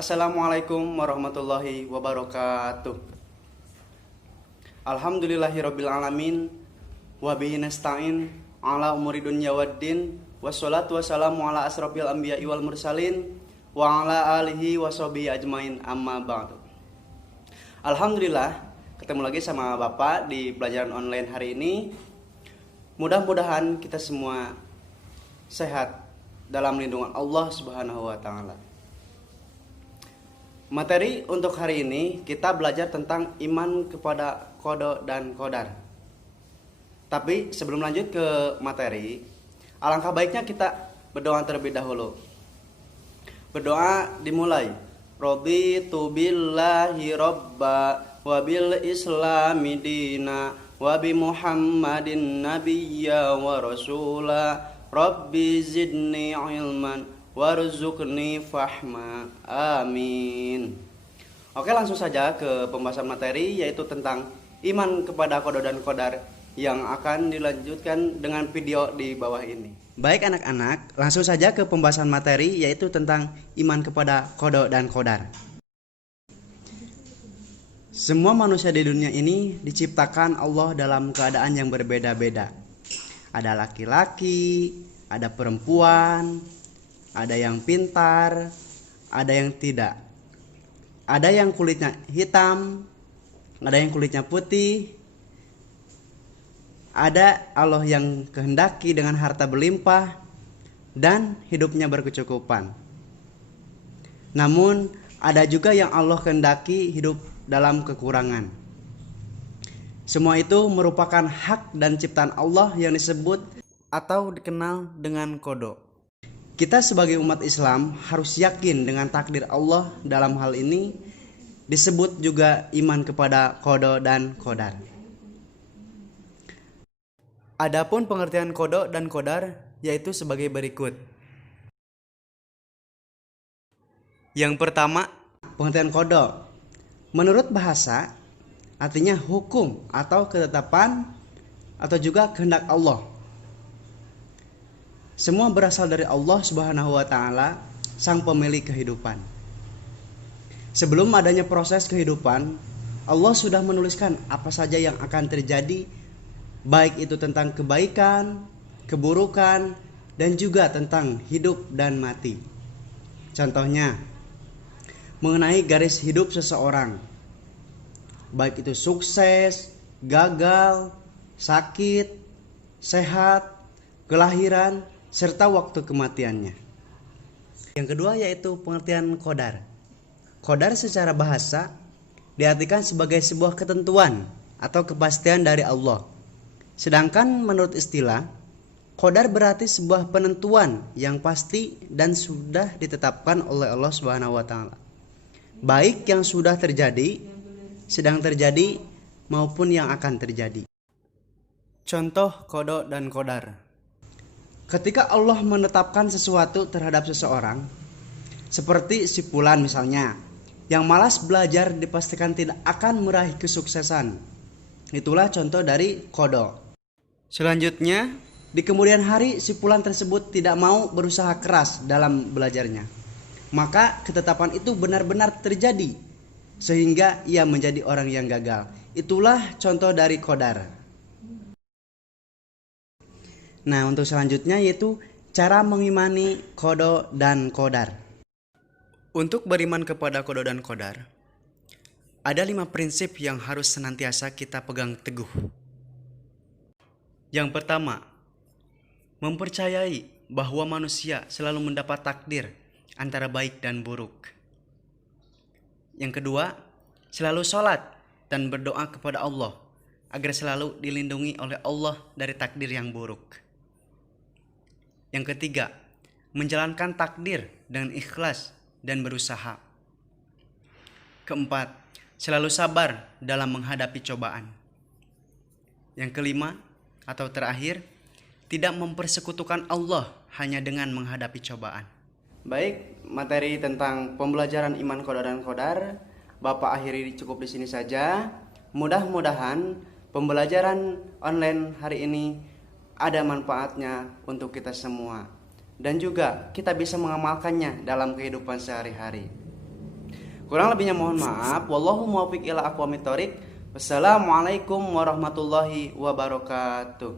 Assalamualaikum warahmatullahi wabarakatuh. Alhamdulillahirabbil alamin wa bihi nasta'in ala umuri dunya waddin wassalatu wassalamu ala asrofil anbiya'i wal mursalin wa ala alihi washabihi ajmain amma ba'du. Alhamdulillah ketemu lagi sama Bapak di pelajaran online hari ini. Mudah-mudahan kita semua sehat dalam lindungan Allah Subhanahu wa taala. Materi untuk hari ini kita belajar tentang iman kepada qada dan qadar. Tapi sebelum lanjut ke materi, alangkah baiknya kita berdoa terlebih dahulu. Berdoa dimulai. Raditu billahi robba wa bil islami dina wa bi Muhammadin nabiyya wa rasula. Rabbi zidni ilman warzuqni fahma. Amin. Oke, langsung saja ke pembahasan materi, yaitu tentang iman kepada qada dan qadar, yang akan dilanjutkan dengan video di bawah ini. Baik anak-anak, langsung saja ke pembahasan materi, yaitu tentang iman kepada qada dan qadar. Semua manusia di dunia ini diciptakan Allah dalam keadaan yang berbeda-beda. Ada laki-laki, ada perempuan, ada yang pintar, ada yang tidak. Ada yang kulitnya hitam, ada yang kulitnya putih. Ada Allah yang kehendaki dengan harta berlimpah dan hidupnya berkecukupan. Namun ada juga yang Allah kehendaki hidup dalam kekurangan. Semua itu merupakan hak dan ciptaan Allah yang disebut atau dikenal dengan qada. Kita sebagai umat Islam harus yakin dengan takdir Allah. Dalam hal ini disebut juga iman kepada qada dan qadar. Adapun pengertian qada dan qadar yaitu sebagai berikut. Yang pertama, pengertian qada. Menurut bahasa, artinya hukum atau ketetapan atau juga kehendak Allah. Semua berasal dari Allah Subhanahu wa taala, sang pemilik kehidupan. Sebelum adanya proses kehidupan, Allah sudah menuliskan apa saja yang akan terjadi, baik itu tentang kebaikan, keburukan, dan juga tentang hidup dan mati. Contohnya, mengenai garis hidup seseorang, baik itu sukses, gagal, sakit, sehat, kelahiran, serta waktu kematiannya. Yang kedua yaitu pengertian qadar. Qadar secara bahasa diartikan sebagai sebuah ketentuan atau kepastian dari Allah. Sedangkan menurut istilah, qadar berarti sebuah penentuan yang pasti dan sudah ditetapkan oleh Allah Subhanahu wa taala. Baik yang sudah terjadi, sedang terjadi, maupun yang akan terjadi. Contoh qada dan qadar. Ketika Allah menetapkan sesuatu terhadap seseorang, seperti si Fulan misalnya, yang malas belajar dipastikan tidak akan meraih kesuksesan. Itulah contoh dari qada. Selanjutnya, di kemudian hari si Fulan tersebut tidak mau berusaha keras dalam belajarnya. Maka ketetapan itu benar-benar terjadi, sehingga ia menjadi orang yang gagal. Itulah contoh dari qadar. Nah, untuk selanjutnya yaitu cara mengimani qada dan qadar. Untuk beriman kepada qada dan qadar, ada 5 prinsip yang harus senantiasa kita pegang teguh. Yang pertama, mempercayai bahwa manusia selalu mendapat takdir antara baik dan buruk. Yang kedua, selalu sholat dan berdoa kepada Allah agar selalu dilindungi oleh Allah dari takdir yang buruk. Yang ketiga, menjalankan takdir dengan ikhlas dan berusaha. Keempat, selalu sabar dalam menghadapi cobaan. Yang kelima atau terakhir, tidak mempersekutukan Allah hanya dengan menghadapi cobaan. Baik, materi tentang pembelajaran iman qada dan qadar Bapak akhiri cukup di sini saja. Mudah-mudahan pembelajaran online hari ini ada manfaatnya untuk kita semua, dan juga kita bisa mengamalkannya dalam kehidupan sehari-hari. Kurang lebihnya mohon maaf. Wallahu muwaffiq ila aqwamit thoriq. Wassalamualaikum warahmatullahi wabarakatuh.